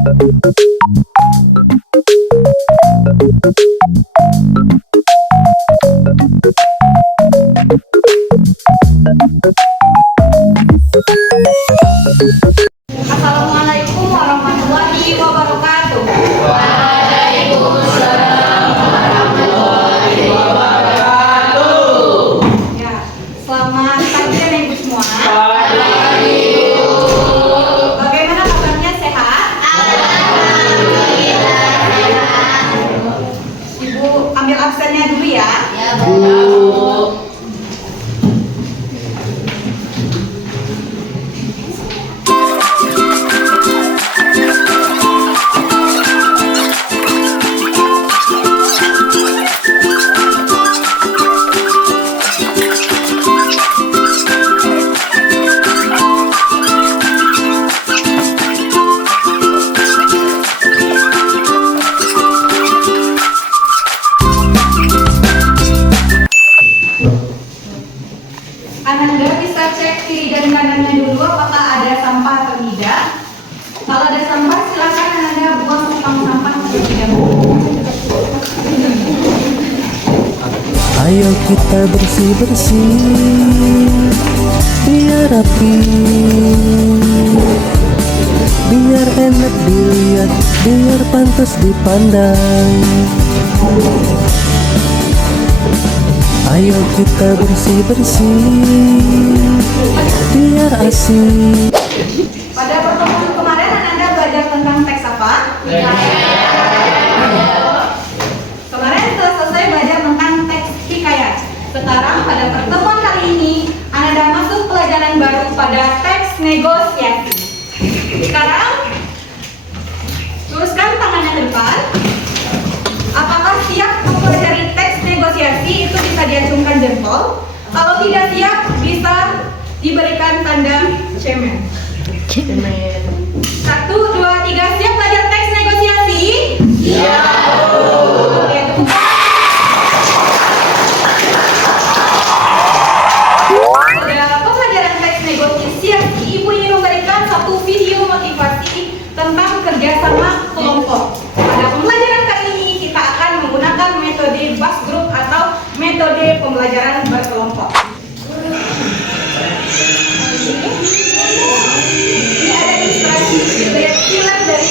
Assalamualaikum warahmatullahi wabarakatuh. Ya, selamat pagi ya Ibu semua. Bagaimana kabarnya, sehat? Ibu ambil absennya dulu ya. Ananda bisa cek kiri dan kanannya dulu apakah ada sampah atau tidak. Kalau ada sampah silakan Ananda buang ke tong sampah terlebih dahulu. Ayo kita bersih-bersih, biar rapi, biar enak dilihat, biar pantas dipandang. Ayo kita bersih-bersih, biar asik. Pada pertemuan kemarin Ananda belajar tentang teks apa? Kemarin telah selesai belajar tentang teks hikayat. Sekarang pada pertemuan kali ini Ananda masuk pelajaran baru pada teks negosiasi. Sekarang luruskan tangannya ke depan. Apakah siap mempelajari teks negosiasi? Itu bisa diacungkan jempol. Kalau tidak siap bisa diberikan tanda cemen. 1, 2, 3, siap belajar teks negosiasi? Oke, tepuk tangan. Pada pembelajaran teks negosiasi, Ibu ingin memberikan satu video motivasi tentang kerjasama kelompok. Pada pembelajaran kali ini kita akan menggunakan metode bus group atau metode pembelajaran berkelompok. Ini ada ilustrasi film dari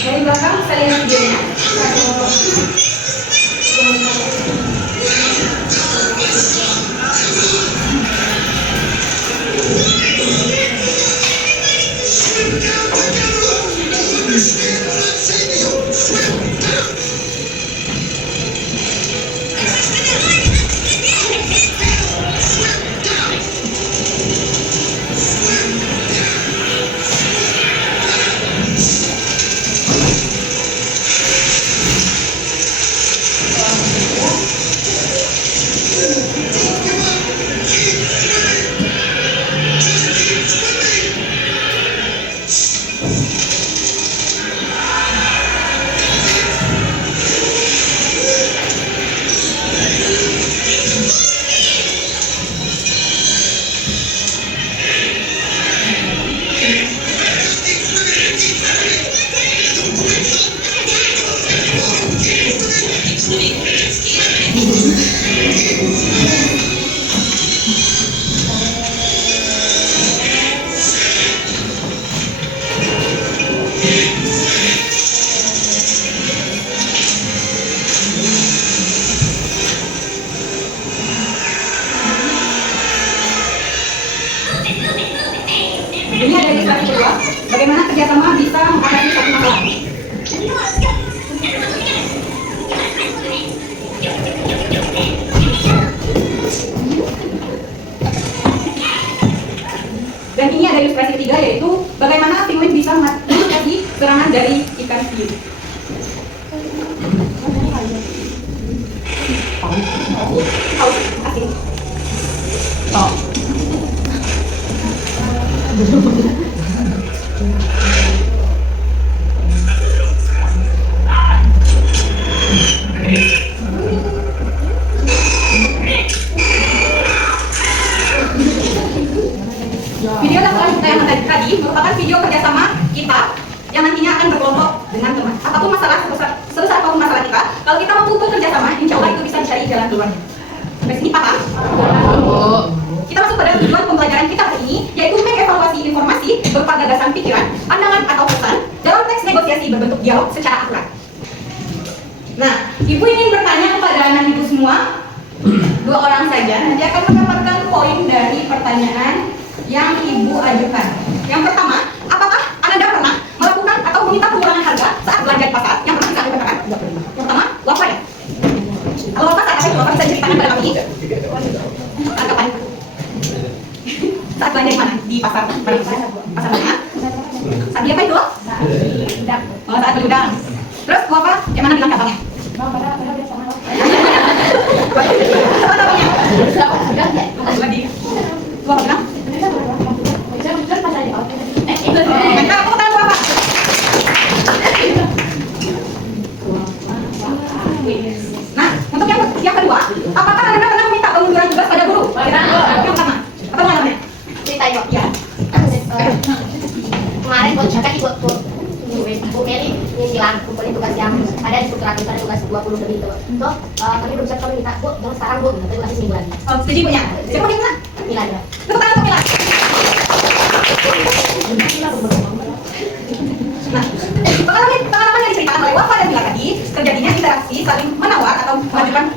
dari belakang bisa lihat videonya. Ini ada ilustrasi kedua, bagaimana kerjasama bisa mengatasi satu masalah. Dan ini ada ilustrasi ketiga, yaitu bagaimana penguin bisa mengatasi serangan dari ikan hiu. Kasih. Video yang selanjutnya yang tadi merupakan video kerjasama kita yang nantinya akan berkelompok dengan teman. Apapun masalah, sebesar apapun masalah kita, kalau kita mampu bekerjasama, insya Allah itu bisa dicari jalan keluarnya. Sampai sini paham? Kita masuk pada tujuan pembelajaran kita hari ini, yaitu mengevaluasi informasi berupa gagasan pikiran, pandangan atau pesan dalam teks negosiasi berbentuk dialog secara akurat. Nah, ibu ingin bertanya kepada anak ibu semua, 2 orang saja, nanti akan mendapatkan poin dari pertanyaan yang ibu ajukan. Yang pertama, apakah Anda pernah melakukan atau meminta pengurangan harga saat belanja di pasar? Yang pernah kita lakukan? Yang pertama, Wafa ya? Kalau Wafa saat apa itu? Wafa bisa ceritakan pada kami? Saat kapan? Saat belanja di mana? Di pasar? Pasar mana? Saat dia apa itu? Oh, saat bergudang. Terus Wafa, yang mana bilang cabangnya? Apa namanya? Wafa bilang? Nah, untuk yang kedua, apakah Anda pernah meminta pengunduran tugas pada guru? Yang pertama, apa namanya? Cerita yuk. Ya. Kemarin Bu Meli bilang kumpulin tugas yang ada di struktur ada tugas 20 lebih itu. Tuh, kami belum siap, kami minta Bu, jangan sekarang Bu, nanti kasih seminggu lagi. Oh, setuju punya. Siapa yang mana? Mila ya. Tepuk tangan untuk Mila. Nah, pengalaman yang diceritakan oleh Wafa dan Mila tadi, terjadinya interaksi saling menawar atau mengajukan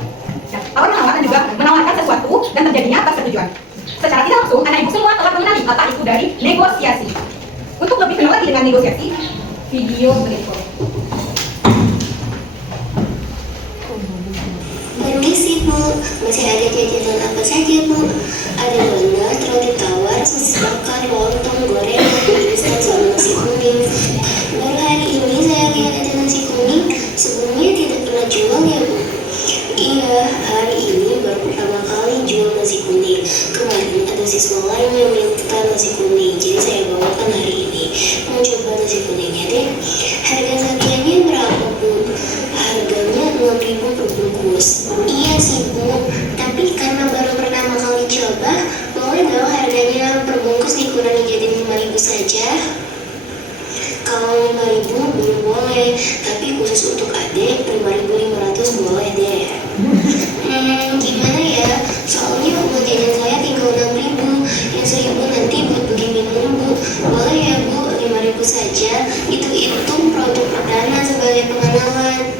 tawar-menawar dan juga menawarkan sesuatu dan terjadinya persetujuan. Secara tidak langsung, anak ibu semua telah mengenali kata itu dari negosiasi. Untuk lebih kenal lagi dengan negosiasi, video berikut. Permisi Bu, masih ada jajanan apa saja Bu? Ada donat, roti tawar, sosis bakar, lontong, goreng, instan sama nasi kuning. Baru hari ini saya lihat ada nasi kuning, sebelumnya tidak pernah jual ya Bu? Iya, hari ini baru pertama kali jual nasi kuning. Kemarin ada siswa lain yang minta nasi kuning, jadi saya bawakan hari ini. Mau coba nasi kuningnya deh. Harga sajiannya berapa Bu? Harganya 6.000 per bungkus. Iya sih Bu, tapi karena baru pertama kali coba, boleh dong harganya per bungkus dikurangi jadi 5.000 saja? Kalau 5.000 belum boleh, tapi khusus untuk adik 5.500 boleh deh. Gimana ya? Soalnya uang jajan saya tinggal 6.000, yang 1.000 nanti buat beli minum Bu. Boleh ya Bu, 5.000 saja, itu hitung produk perdana sebagai pengenalan.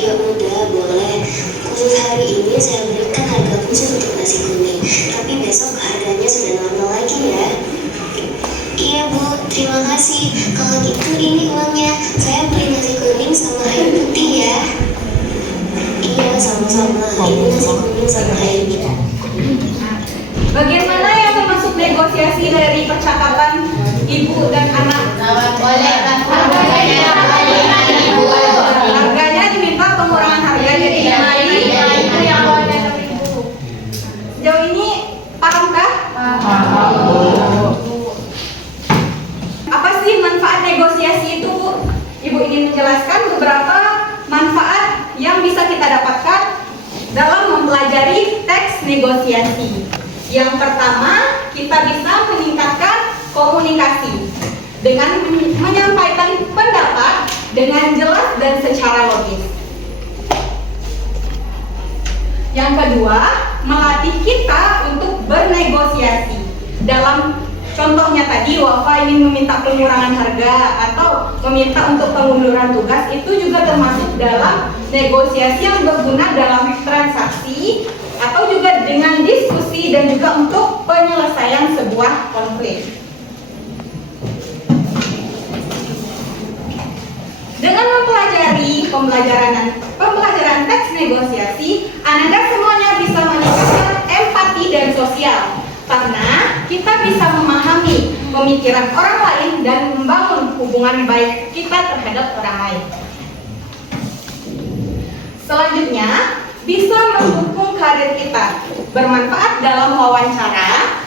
Ya udah boleh, khusus hari ini saya berikan harga khusus untuk nasi kuning, tapi besok harganya sudah normal lagi ya. Iya Bu, terima kasih. Kalau gitu ini uangnya, saya beli nasi kuning sama air putih ya. Iya sama-sama, ini nasi kuning sama air putih. Bagian mana yang termasuk negosiasi dari percakapan ibu dan anak? Harganya diminta pengurangan harga jadi 5.000. Sejauh ini pahamkah? Apa sih manfaat negosiasi itu, Bu? Ibu ingin menjelaskan beberapa manfaat yang bisa kita dapatkan dalam mempelajari teks negosiasi. Yang pertama, kita bisa meningkatkan komunikasi dengan menyampaikan pendapat dengan jelas dan secara logis. Yang kedua, melatih kita untuk bernegosiasi. Dalam contohnya tadi, Wafa ingin meminta pengurangan harga atau meminta untuk pengunduran tugas, itu juga termasuk dalam negosiasi yang berguna dalam transaksi atau juga dengan diskusi dan juga untuk penyelesaian sebuah konflik. Dengan mempelajari pembelajaran teks negosiasi, Anda semuanya bisa meningkatkan empati dan sosial, karena kita bisa memahami pemikiran orang lain dan membangun hubungan baik kita terhadap orang lain. Selanjutnya, bisa mendukung karir kita, bermanfaat dalam wawancara,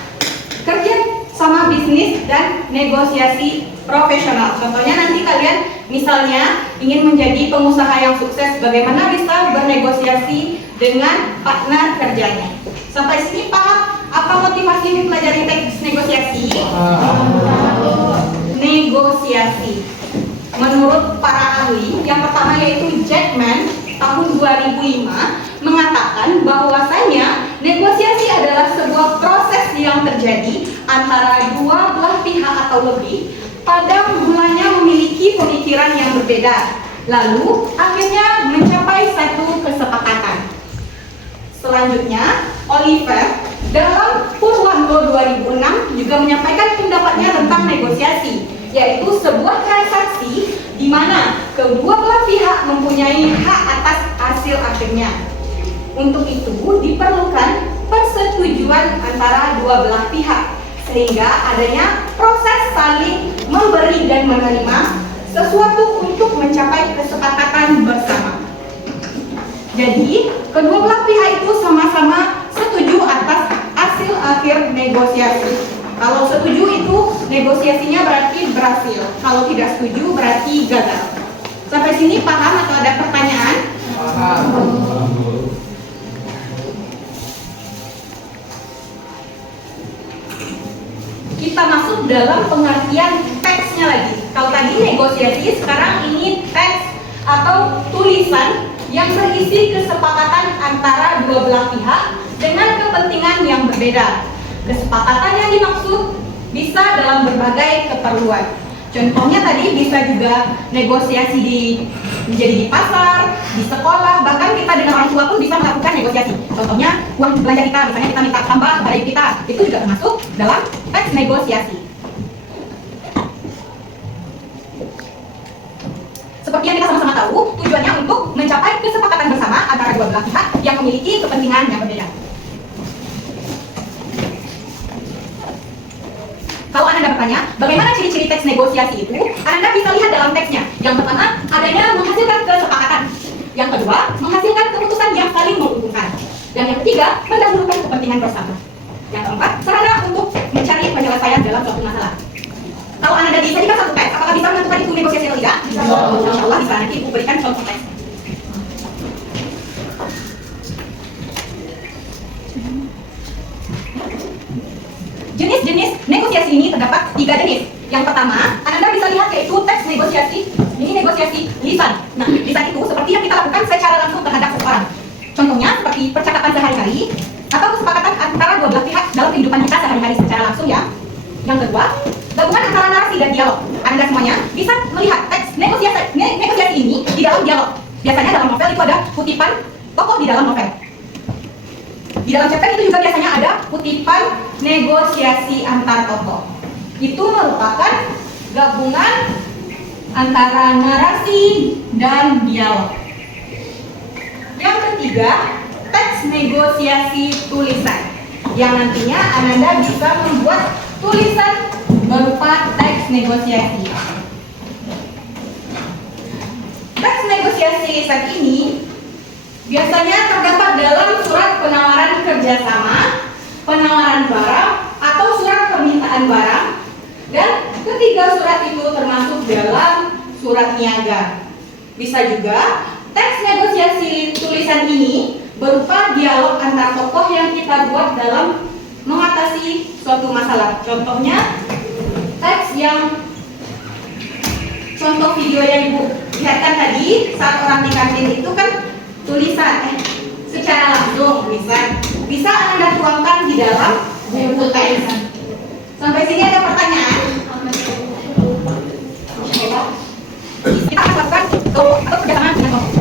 kerja sama bisnis, dan negosiasi profesional. Contohnya nanti kalian misalnya ingin menjadi pengusaha yang sukses, bagaimana bisa bernegosiasi dengan partner kerjanya. Sampai sini paham apa motivasi mempelajari teks negosiasi? Negosiasi. Menurut para ahli, yang pertama yaitu Jackman tahun 2005 mengatakan bahwasanya negosiasi adalah sebuah proses yang terjadi antara dua belah pihak atau lebih pada mulanya memiliki pemikiran yang berbeda, lalu akhirnya mencapai satu kesepakatan. Selanjutnya, Oliver dalam Purwanto 2006 juga menyampaikan pendapatnya tentang negosiasi, yaitu sebuah transaksi di mana kedua belah pihak mempunyai hak atas hasil akhirnya. Untuk itu diperlukan persetujuan antara dua belah pihak, sehingga adanya proses saling memberi dan menerima sesuatu untuk mencapai kesepakatan bersama. Jadi, kedua belah pihak itu sama-sama setuju atas hasil akhir negosiasi. Kalau setuju itu negosiasinya berarti berhasil. Kalau tidak setuju berarti gagal. Sampai sini paham atau ada pertanyaan? Paham. Kita masuk dalam pengertian teksnya lagi. Kalau tadi negosiasi, sekarang ini teks atau tulisan yang berisi kesepakatan antara dua belah pihak dengan kepentingan yang berbeda. Kesepakatan yang dimaksud bisa dalam berbagai keperluan. Contohnya tadi bisa juga negosiasi menjadi di pasar, di sekolah, bahkan kita dengan orang tua pun bisa melakukan negosiasi. Contohnya uang belanja kita, misalnya kita minta tambah pada ibu kita, itu juga termasuk dalam teks negosiasi. Seperti yang kita sama-sama tahu, tujuannya untuk mencapai kesepakatan bersama antara dua belah pihak yang memiliki kepentingan yang berbeda. Kalau Anda bertanya, bagaimana ciri-ciri teks negosiasi itu? Anda bisa lihat dalam teksnya. Yang pertama, adanya menghasilkan kesepakatan. Yang kedua, menghasilkan keputusan yang saling menguntungkan. Dan yang ketiga, mendahulukan kepentingan bersama. Yang keempat, sarana untuk mencari penyelesaian dalam suatu masalah. Kalau Anda disajikan satu teks, apakah bisa menentukan itu negosiasi atau tidak? Insya Allah bisa. Nanti Ibu berikan contoh teks. Jenis-jenis negosiasi ini terdapat 3 jenis. Yang pertama, Anda bisa lihat yaitu teks negosiasi. Ini negosiasi lisan. Nah, lisan itu seperti yang kita lakukan secara langsung terhadap seseorang. Contohnya seperti percakapan sehari-hari atau kesepakatan antara dua belah pihak dalam kehidupan kita sehari-hari secara langsung ya. Yang kedua, gabungan antara narasi dan dialog. Anda semuanya bisa melihat teks negosiasi ini di dalam dialog. Biasanya dalam novel itu ada kutipan tokoh di dalam novel. Di dalam cerpen itu juga biasanya ada kutipan negosiasi antar tokoh. Itu merupakan gabungan antara narasi dan dialog. Yang ketiga, teks negosiasi tulisan, yang nantinya Anda bisa membuat tulisan berupa teks negosiasi. Teks negosiasi lisan ini biasanya terdapat dalam surat penawaran kerjasama, penawaran barang, atau surat permintaan barang. Dan ketiga surat itu termasuk dalam surat niaga. Bisa juga teks negosiasi tulisan ini berupa dialog antar tokoh yang kita buat dalam mengatasi suatu masalah. Contohnya teks yang contoh video yang Ibu lihatkan tadi saat orang di kantin itu kan tulisan secara langsung bisa Anda tuangkan di dalam buku teks. Sampai sini ada pertanyaan? Kita akan lakukan atau kerjasama dengan tokoh.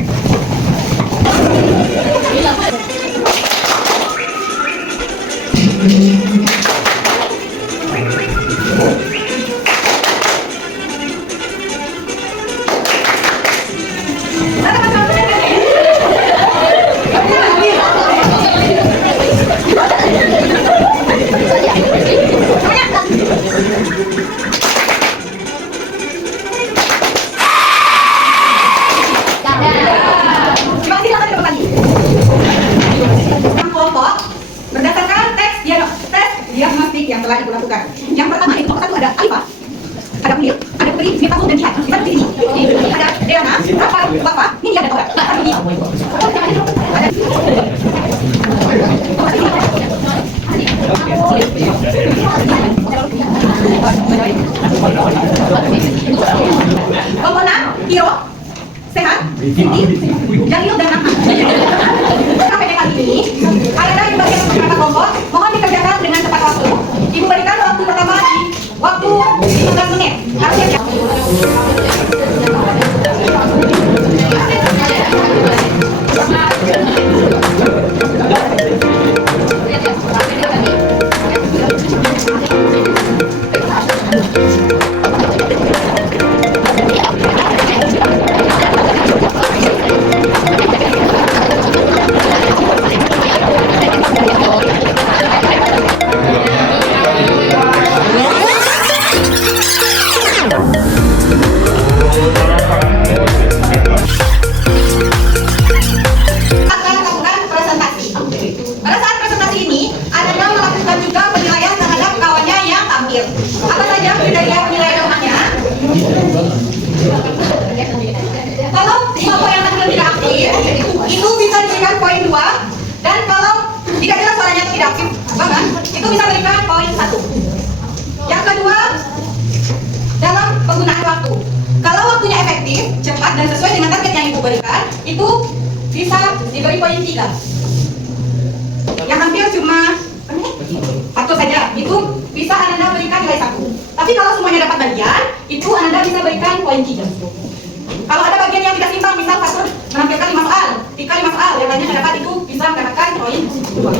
ada Alifah, ada Munir, ada Putri, Miftahul dan Jihad. Kita di sini. Ada Deana, Rafa, Bapak, Nindya dan Tora. Ada ini. Mona, Hiro, Sehat, Siti, Jalil dan Ahmad. Sampai kali ini, ada di bagian kata kelompok, mohon dikerjakan dengan tepat waktu. Ibu berikan waktu pertama di waktu 15 menit. Harusnya kalau kelompok yang tampil tidak aktif, itu bisa diberikan poin 2. Dan kalau tidak jelas suaranya itu tidak aktif banget, itu bisa diberikan poin 1. Yang kedua, dalam penggunaan waktu. Kalau waktunya efektif, cepat dan sesuai dengan target yang ibu berikan, itu bisa diberi poin 3. Yang hampir cuma 1 saja, itu bisa Anda berikan nilai 1. Tapi kalau semuanya dapat bagian, itu Anda bisa berikan poin 3. Kalau ada bagian yang tidak seimbang, misal Fatur menampilkan 5 soal, Tika 5 soal, yang lainnya dapat, itu bisa mendapatkan poin 2.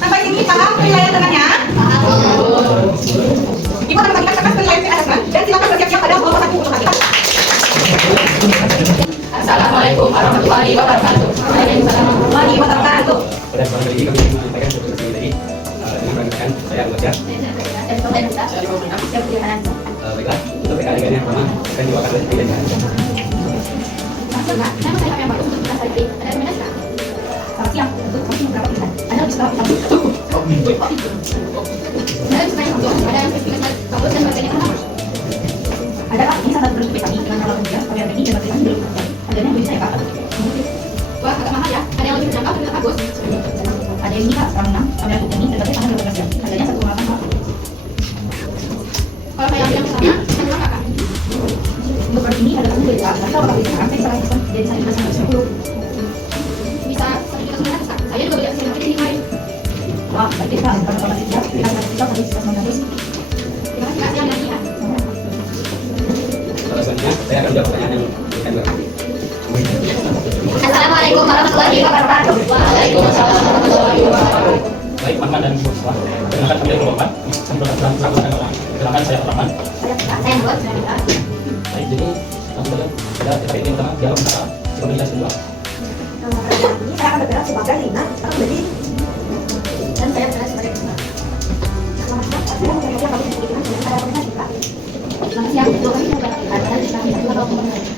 Sampai sini paham penilaian temannya? Ibu akan membagikan kertas penilaian assessment dan silakan bersiap-siap pada kelompok 1 untuk hadir. Assalamualaikum warahmatullahi wabarakatuh. Waalaikumsalam warahmatullahi wabarakatuh. Pada kesempatan kali ini kami menyampaikan seperti tadi dengan perhatikan saya Anggota. Baiklah, untuk PKD-nya yang pertama akan diwakilkan oleh Pilihan Jalan. Selamat siang, untuk masih beberapa pilihan. Anda bisa adakah ini sangat bersulit kami dengan kalau dia pakai ini dan bagaimana belum adanya bisa ya Pak? Wah, agak mahal ya. Ada yang lebih terjangkau lebih bagus. Ada yang ini Kak, sekarang 6, ada yang ini berbagai tanggal 12 jam. Harganya 1,8. Kalau saya yang misalnya, berapa Kak? Untuk per ini ada 1 juta. Tapi kalau pakai sekarang saya bisa lakukan jadi 1,10. Bisa 1,9 Kak. Saya juga beli hasil ini kemarin. Wah, berarti Kak, kalau masih siap, kita bisa 1,900. Terima kasih Kak, yang lagi ya. Selanjutnya, saya akan jawab pertanyaan yang akan berarti. Assalamualaikum warahmatullahi wabarakatuh. Waalaikumsalam warahmatullahi wabarakatuh. Baik, teman-teman dan ibu siswa, silakan ambil kelompok 4. Silakan saya pertama. Saya buat Baik, jadi langsung saja kita TKP pertama dialog antara psikologi kedua. Ini saya akan bergerak sebagai Lina atau menjadi dan saya bergerak sebagai Lina. Selamat siang, saya mau menjadi yang kami diskusikan dengan para pemirsa kita. Selamat siang, untuk kami mau bergerak dan kami juga mau menjadi.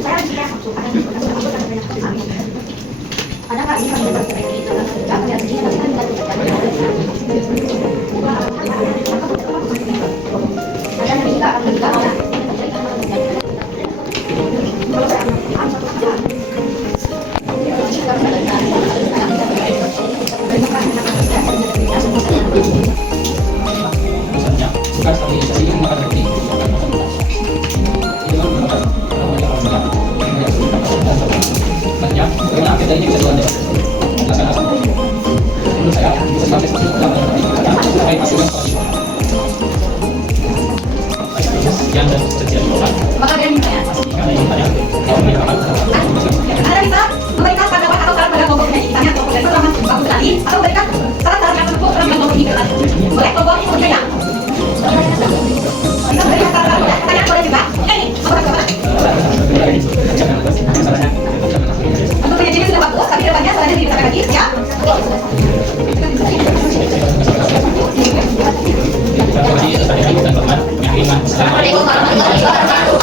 Saya bisa langsung akan menggunakan banyak kami. Ada nggak ini kami bergerak ini dalam kerja melihat ini tapi kan tidak ada yang juga akan juga ada. Misalnya, bukan stabilisasi yang akan terjadi. Bagaimana akhir dari bisa dilakukan? Menurut saya bisa sampai seperti itu sampai masukkan sekian dan sekian orang. Apakah ada yang ditanya? Karena ini tanya, kalau menyatakan Anda bisa memberikan pendapat atau saran pada kelompok ini, misalnya kelompok dasar sama bagus sekali, atau memberikan saran-saran yang cukup dalam kelompok ini bertanya. Boleh kelompok ini bertanya? Bisa memberikan saran-saran pertanyaan boleh juga? Ini, untuk penyajian sudah bagus, tapi depannya sarannya diberikan lagi, ya? Assalamualaikum warahmatullahi wabarakatuh.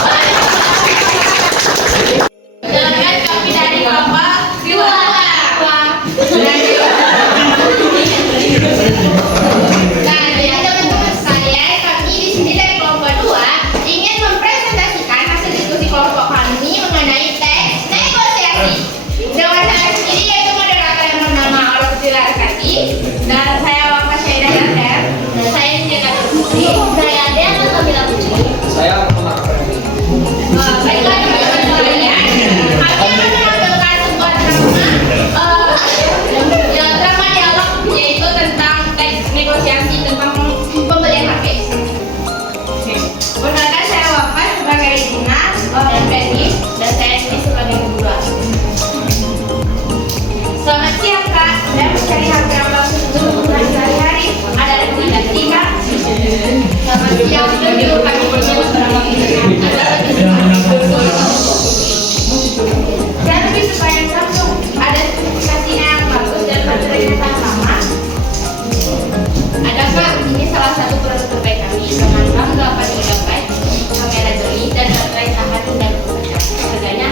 Silakan kami dari Bapak dua. Nah, jadi teman-teman saya kami di sini Perkenalkan, saya Wafa sebagai Dina, dan Feni, dan saya ini sebagai kedua. Selamat siang Kak, saya mencari harga yang bagus untuk kebutuhan sehari-hari. Ada rekomendasi Kak? Selamat siang, dulu kami punya beberapa saya lebih suka yang Samsung. Ada spesifikasinya yang bagus dan baterainya tahan lama. Ada Kak, ini salah satu produk terbaik kami dengan RAM 8 GB, kamera jeli dan baterai tahan hingga 2 jam. Harganya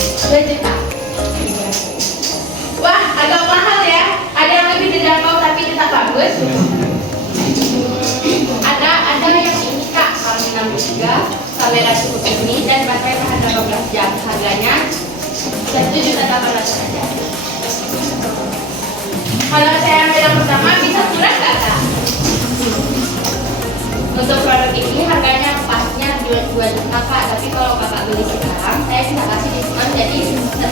2 juta. Wah, agak mahal ya. Ada yang lebih terjangkau tapi tetap bagus. Ada yang ini Kak, RAM 6 GB, kamera cukup jernih dan baterai tahan 12 jam. Harganya 1.800.000 saja. Kalau saya ambil yang pertama bisa murah nggak Kak? Untuk produk ini harganya pasnya 2 juta Kak, tapi kalau Kakak beli sekarang saya bisa kasih diskon jadi 1.900.000.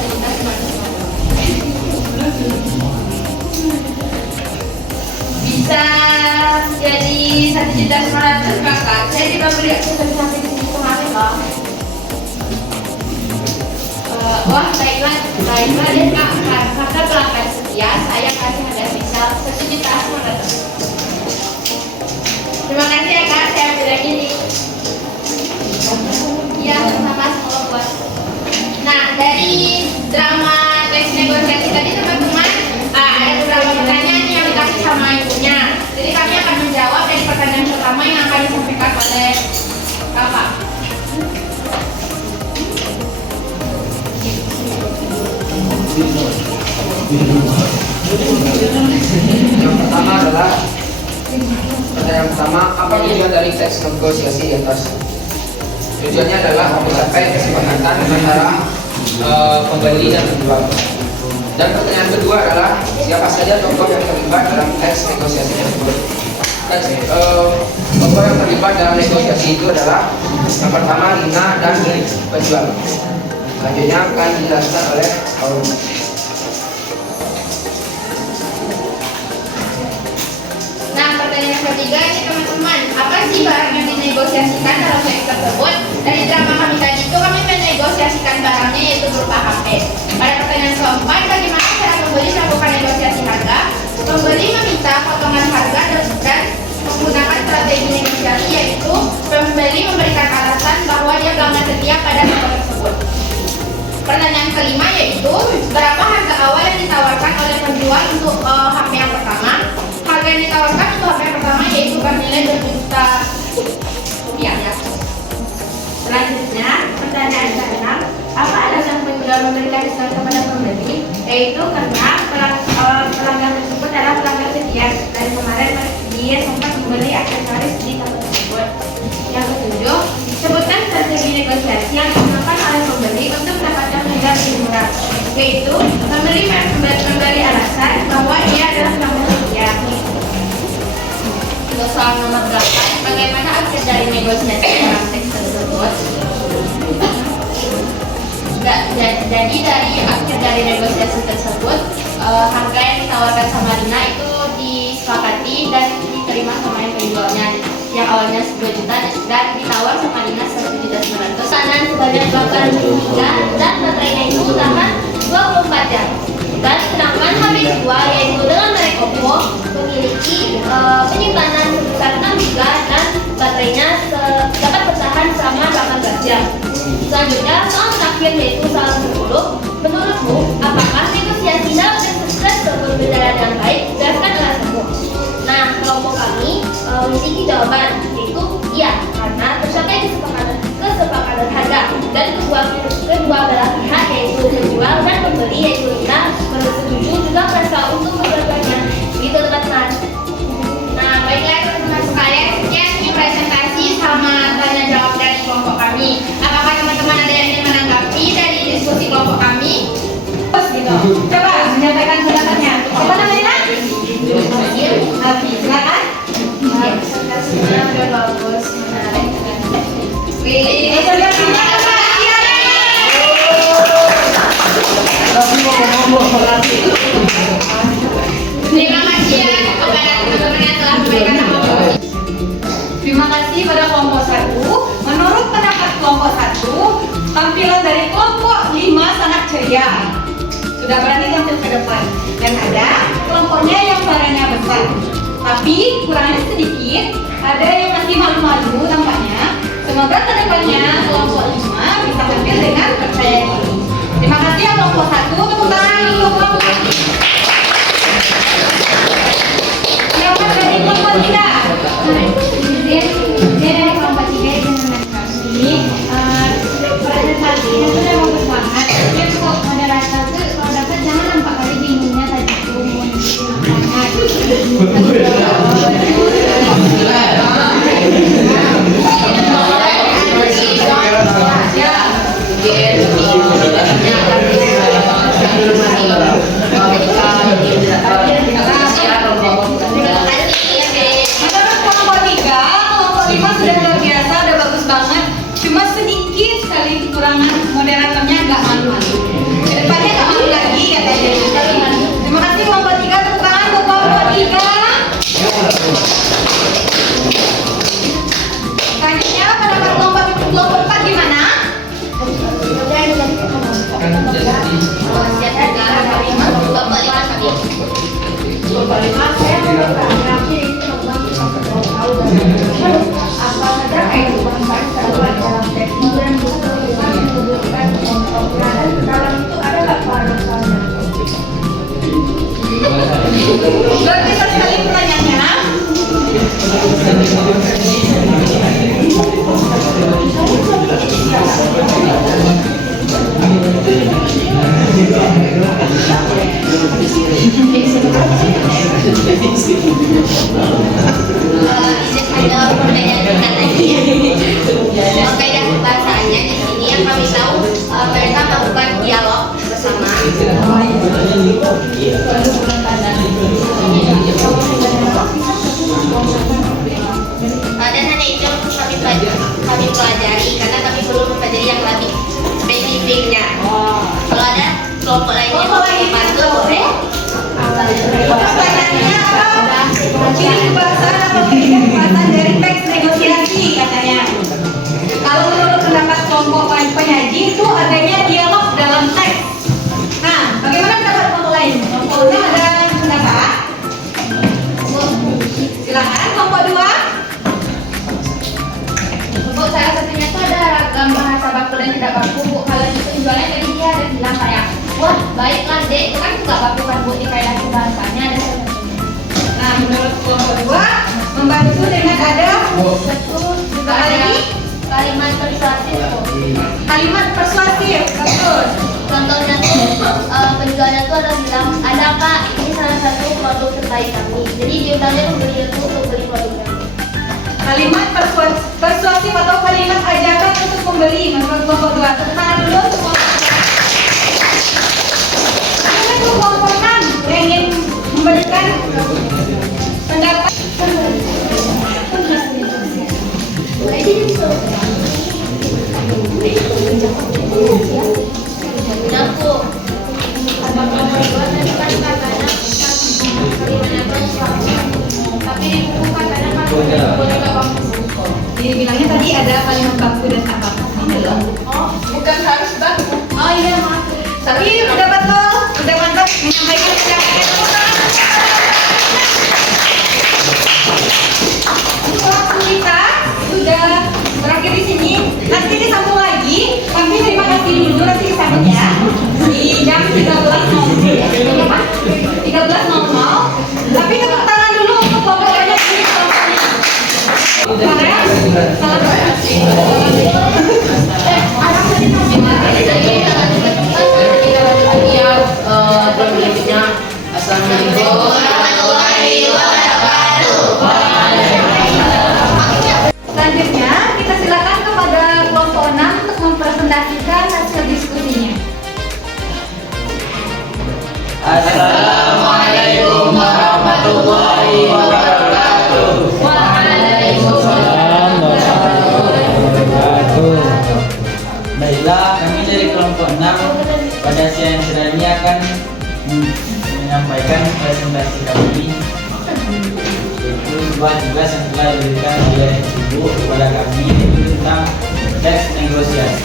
Bisa jadi 1.900.000 Kakak. Saya juga beli aksesoris di sini kemarin loh. Wah, baiklah deh Kak, karena pelanggan setia saya kasih harga spesial 1.900.000. Terima kasih ya Kak, saya ambil yang ini. Iya, sama semoga buat. Nah, dari drama teks negosiasi tadi teman-teman, ada beberapa pertanyaan yang dikasih sama ibunya. Jadi kami akan menjawab dari pertanyaan pertama yang akan disampaikan oleh Kakak. Yang pertama adalah pertanyaan pertama, apa tujuan dari teks negosiasi di atas? Tujuannya adalah mencapai kesepakatan antara pembeli dan penjual. Dan pertanyaan kedua adalah siapa saja tokoh yang terlibat dalam teks negosiasi tersebut? Tokoh yang terlibat dalam negosiasi itu adalah yang pertama Lina dan penjual. Selanjutnya akan dijelaskan oleh Paul. Nah, pertanyaan yang ketiga ini teman-teman, apa sih barang yang dinegosiasikan dalam teks tersebut? Dari drama kami tadi itu kami menegosiasikan barangnya yaitu berupa HP. Pada pertanyaan keempat, bagaimana cara pembeli melakukan negosiasi harga? Pembeli meminta potongan harga dan menggunakan strategi negosiasi yaitu pembeli memberikan alasan bahwa dia pelanggan setia pada toko tersebut. Pertanyaan kelima yaitu berapa harga awal yang ditawarkan oleh penjual untuk HP yang pertama? Harga yang ditawarkan untuk HP yang pertama yaitu bernilai 2 juta rupiah ya. Selanjutnya, pertanyaan ke-6, apa alasan penjual memberikan diskon kepada pembeli? Yaitu karena pelanggan tersebut adalah pelanggan setia. Dari kemarin dia sempat membeli aksesoris di toko tersebut. Yang ketujuh, sebutkan strategi negosiasi yang digunakan oleh pembeli untuk mendapatkan harga lebih murah. Yaitu, pembeli memberi alasan bahwa dia adalah pelanggan setia. Untuk soal nomor 8, bagaimana akhir dari negosiasi dalam teks tersebut? Jadi dari akhir dari negosiasi tersebut, harga yang ditawarkan sama Lina itu disepakati dan diterima sama yang penjualnya. Yang awalnya 2 juta dan ditawar sama Lina 1.900.000. Pesanan sebanyak 8 dan baterainya itu tahan 24 jam. Dan sedangkan HP kedua yaitu dengan merek Oppo memiliki penyimpanan sebesar 6 GB dan baterainya dapat bertahan selama 18 jam. Selanjutnya soal terakhir yaitu soal 10. Menurutmu apakah negosiasi dalam teks tersebut berjalan dengan baik? Jelaskan alasanmu. Nah, kelompok kami memiliki jawaban yaitu iya, karena tercapai kesepakatan harga dan kedua belah pihak yaitu penjual dan pembeli yaitu Lina bersetuju juga mereka untuk memperbanyak. Begitu teman-teman. Nah, baiklah teman-teman sekalian, sekian ini presentasi sama tanya jawab dari kelompok kami. Apakah teman-teman ada yang ingin menanggapi dari diskusi kelompok kami? Gitu. Coba menyampaikan pendapatnya. Siapa namanya? Nabi, silakan. Sudah bagus, menarik. Wih, Terima kasih ya kepada teman-teman yang telah memberikan tanggapan. terima kasih pada kelompok 1. menurut pendapat kelompok 1, tampilan dari kelompok 5 sangat ceria. Sudah berani tampil ke depan. Dan ada kelompoknya yang suaranya besar. Tapi kurangnya sedikit, ada yang masih malu-malu tampaknya. Semoga ke depannya kelompok 5 bisa tampil dengan percaya diri. Terima kasih ya kelompok 1, tepuk tangan untuk kelompok 1. Pendapat dari kelompok 3. Dia dari kelompok 3 dengan kami presentasi ini sudah bagus banget. Dia kok moderator tuh kalau dapat jangan nampak kali bingungnya tadi tuh Menurut kelompok 3, kelompok 5 sudah luar biasa, udah bagus banget. Cuma sedikit sekali kekurangan moderatornya agak malu-malu. Kedepannya agak malu lagi katanya. Terima kasih kelompok 3, tepuk tangan untuk kelompok 3. Selanjutnya pendapat kelompok 4 gimana? Luar biasa sekali pertanyaannya. ada perbedaan tingkat lagi ya. Kaidah bahasanya di sini yang kami tahu mereka melakukan dialog bersama. Dan hanya itu yang kami pelajari karena kami belum mempelajari yang lebih spesifiknya. Kalau ada kelompok lain yang mau membantu boleh. Pertanyaannya apa? Ciri kebangsaan atau kebangsaan dari teks negosiasi katanya. Kalau menurut pendapat kelompok penyaji itu adanya dialog dalam teks. Nah, bagaimana pendapat kelompok lain? Kelompok 6 ada pendapat? Silakan kelompok 2. Untuk salah satunya itu ada ragam bahasa baku dan tidak baku. Bu, kalau itu penjualnya tadi dia ada bilang kayak, wah baiklah dek, itu kan juga baku kan bu di kaidah bahasanya ada salah satunya. Nah, menurut kelompok 2 membantu dengan ada Betul, juga apa ada lagi? Kalimat persuasif tuh. Kalimat persuasif. Betul. Contohnya tuh penjualnya tuh ada bilang, ada kak ini salah satu produk terbaik kami. Jadi diundangnya pembeli itu untuk beli produk kami. Kalimat persuasif atau kalimat ajakan untuk pembeli menurut kelompok 2. Tepuk tangan dulu untuk kelompok 2. Ada tuh kelompok 6 yang ingin memberikan pendapat. Aku apa kelompok dua tadi kan katanya kalimatnya persuasif. Tapi di buku katanya kan juga bagus. Jadi bilangnya tadi ada kalimat baku dan tak baku. Ini loh. Oh, bukan harus baku. Oh iya maaf. Tapi pendapat lo udah mantap menyampaikan pendapatnya. Waktu kita sudah berakhir di sini. Nanti disambung lagi. Tapi terima kasih dulu nanti disambung ya. Di jam 13.00. Tapi tepuk tangan dulu untuk kelompoknya di kelompoknya. Assalamualaikum. Selanjutnya kita silakan kepada kelompok 6 untuk mempresentasikan hasil diskusinya. Assalamualaikum warahmatullahi wabarakatuh. Waalaikumsalam warahmatullahi wabarakatuh. Baiklah, kami dari kelompok 6 pada siang hari ini akan menyampaikan presentasi kami, yaitu sebuah tugas yang telah diberikan oleh ibu kepada kami, yaitu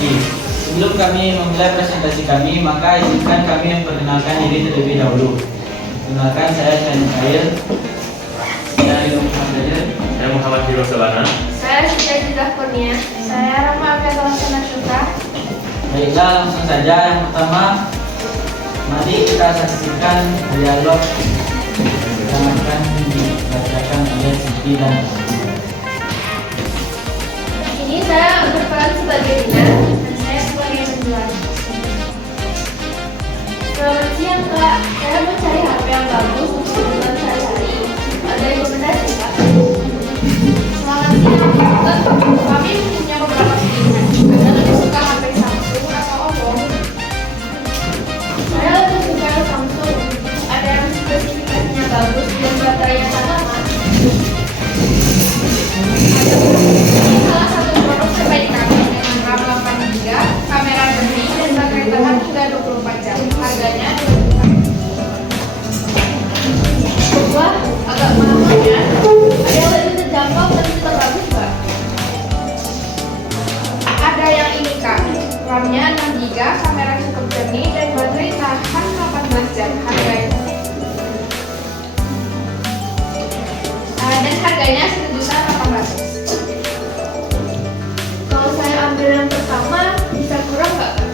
negosiasi. Sebelum kami memulai presentasi kami, maka izinkan kami memperkenalkan diri terlebih dahulu. Perkenalkan, saya Syahin Khair. Saya Muhammad Hiro Selana. Saya Siti Jidah Kurnia. Saya Rama Afiatul Syuka. Baiklah, langsung saja. Yang pertama, mari kita saksikan dialog yang akan dibacakan oleh Siti dan Ini saya berperan sebagai Dina dan saya sebagai penjual. Selamat siang Kak, saya mau cari HP yang bagus untuk kebutuhan sehari-hari. Ada rekomendasi Kak? Selamat siang, kami punya beberapa pilihan. Anda lebih suka HP Samsung atau Oppo? Saya lebih suka Samsung. Ada yang spesifikasinya bagus dan baterainya tak lama. Ini salah satu produk terbaik kami dengan RAM 8GB, kamera jernih, dan baterai tahan hingga 24 jam. Harganya Wah, agak mahal ya. Ada yang lebih terjangkau dan tetap bagus Kak? ada yang ini Kak, RAM-nya 6GB, kamera cukup jernih, dan baterai tahan 18 jam. Dan harganya 1.800.000. Kalau saya ambil yang pertama, bisa kurang nggak Kak?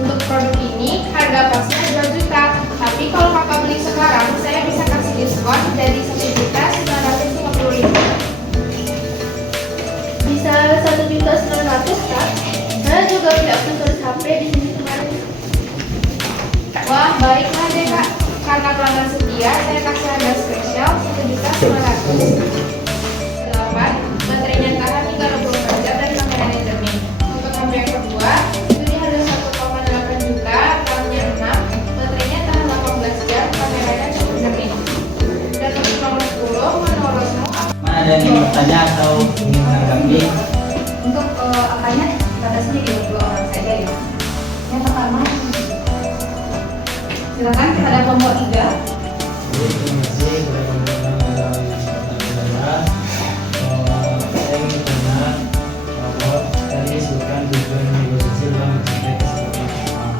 Untuk produk ini harga pasnya 2 juta, tapi kalau kakak beli sekarang saya bisa kasih diskon jadi 1.950.000. Bisa 1.900.000 Kak? Saya juga tidak menulis HP di sini kemarin. Wah, baiklah deh Kak, karena pelanggan setia saya kasih harga spesial 1.900.000. 8, baterainya tahan hingga 24 jam dan kameranya jernih. Untuk HP yang kedua itu di harga 1,8 juta, RAM-nya 6, baterainya tahan 18 jam, kameranya cukup jernih. Dan untuk nomor 10, menurutmu mana ada yang ingin bertanya atau ingin menanggapi? Untuk apanya batasnya di 2 orang saja ya. Yang pertama, silakan kepada kelompok 3. Terima kasih kepada teman-teman dalam saya. Saya ingin bertanya bahwa tadi sebutkan tujuan negosiasi dalam mencapai kesepakatan bersama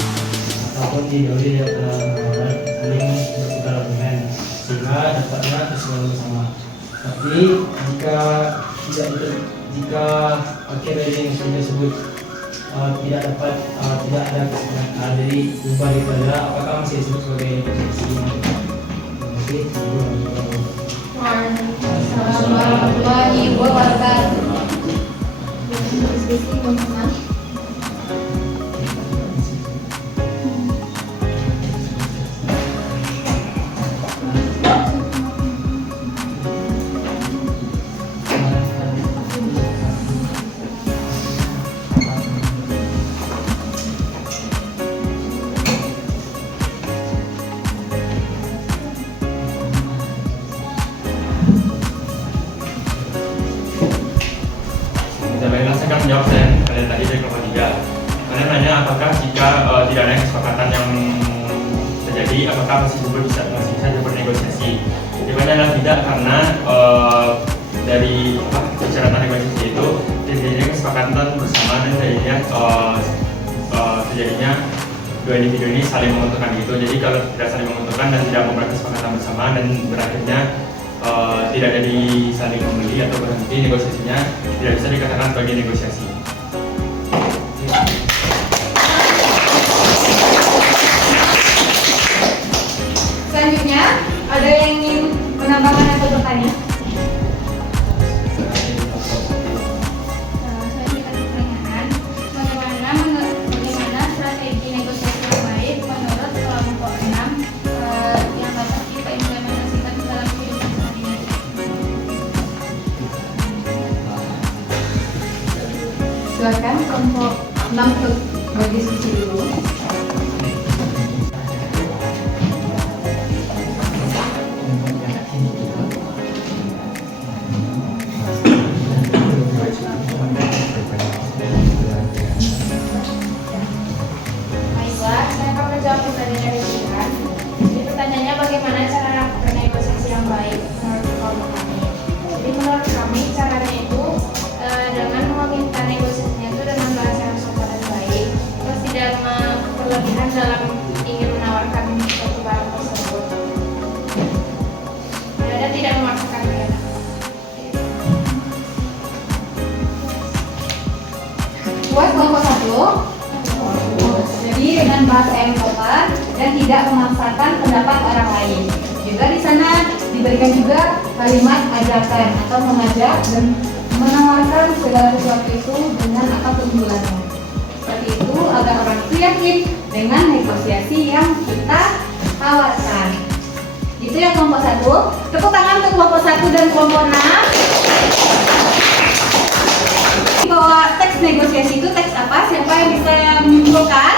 ataupun didahului dalam saling bertukar argumen sehingga dapatnya kesepakatan bersama. Tapi jika akhir dari yang sudah disebut tidak ada kesepakatan, jadi ubah daripada apakah masih disebut sebagai negosiasi? Terima kasih. Assalamualaikum warahmatullahi wabarakatuh. Baiklah, saya akan menjawab kalian tadi dari kelompok 3. Kalian nanya apakah jika tidak ada kesepakatan yang terjadi, apakah masih bisa bernegosiasi? Jawabannya adalah tidak, karena dari persyaratan negosiasi itu terjadinya kesepakatan bersama dan terjadinya dua individu ini saling menguntungkan gitu. Jadi kalau tidak saling menguntungkan dan tidak membuat kesepakatan bersama dan berakhirnya tidak jadi saling membeli atau berhenti negosiasinya, tidak bisa dikatakan sebagai negosiasi. Selanjutnya, ada yang ingin menambahkan atau bertanya? Saya dikasih pertanyaan, bagaimana strategi negosiasi yang baik menurut kelompok 6 yang dapat kita implementasikan dalam kehidupan sehari-hari? Silakan kelompok 6 untuk berdiskusi dulu. Baiklah, saya akan menjawab pertanyaan dari pilihan. Jadi pertanyaannya bagaimana cara bernegosiasi yang baik menurut kelompok kami. Jadi menurut kami caranya itu dengan meminta negosiasinya itu Puas kelompok 1? Jadi dengan bahasa yang sopan dan tidak memaksakan pendapat orang lain. Juga di sana diberikan juga kalimat ajakan atau mengajak dan menawarkan segala sesuatu itu dengan apapun bulannya. Seperti itu agar orang itu yakin dengan negosiasi yang kita tawarkan. Itu ya kelompok 1. Tepuk tangan untuk kelompok 1 dan kelompok 6. Bahwa teks negosiasi itu teks apa? Siapa yang bisa menyimpulkan?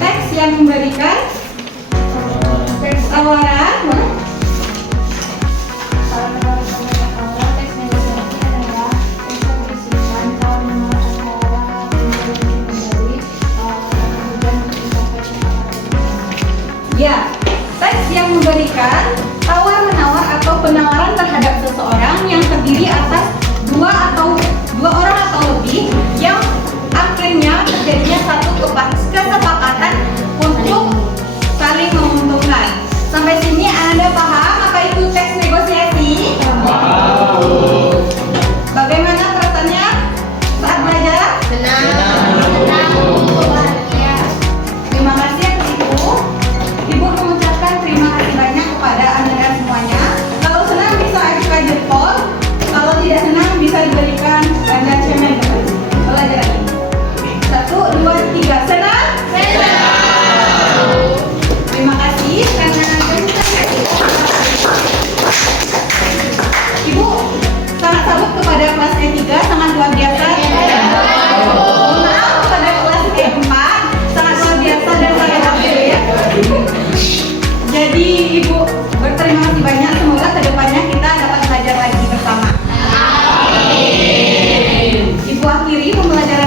Teks yang memberikan tawaran. Ya, teks yang memberikan tawar-menawar atau penawaran terhadap seseorang yang terdiri atas dua orang atau lebih yang akhirnya terjadinya satu kesepakatan untuk saling menguntungkan. Sampai sini Anda paham apa itu teks negosiasi? Bagaimana perasaannya saat belajar? Terima kasih ya Ibu. Ibu mengucapkan terima kasih banyak kepada Anda semuanya. Kalau senang bisa ajukan jempol, kalau tidak senang bisa diberikan tanda cemen pelajaran ini. 1, 2, 3. Senang? Terima kasih karena Ibu sangat salut kepada kelas E3, sangat luar biasa. Mohon maaf kepada kelas E4, sangat luar biasa dan sangat happy ya. Jadi Ibu berterima kasih banyak, semoga kedepannya kita dapat belajar lagi bersama. Ibu akhiri pembelajaran